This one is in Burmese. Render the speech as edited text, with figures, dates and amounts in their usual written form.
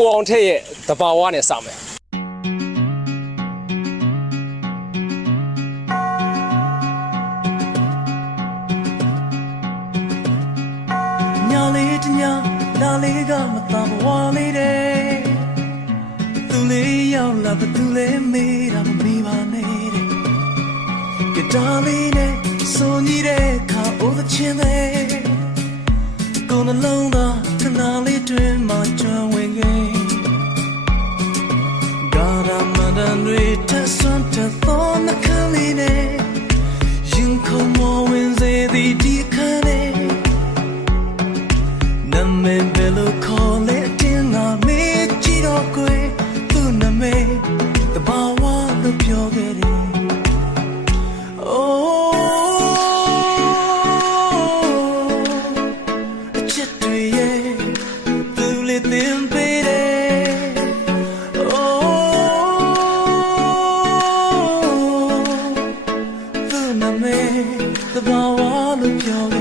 ကိုအောင်ထက်ရဲ့တဘာဝနဲ့စမယ်ညာလေးတညာလာလေးကမတဘဝလေးတဲ့သူလေးရောက်လာဘသူလေးမေးတာမမေးပါနဲ့တဲ့ကတားလေးနဲ့ဆိုညီတဲ့ခါအိုးသချင်းလေးကိုယ်နှလုံးသားခဏလေးတွင်မှကျွမ်းဝင်ခဲ့ကာရမဒန်တွေထဆွမ်းထသောနှခမ်းလေးနဲ့ရင်ခုန်မဝင်စေသည်ဒီခမ်းလေးMe bello call it in a me chiro kwe tu na me the bawa lo pyo gere oh chit tu ye tu le tin pe de oh tu na me the bawa lo pyo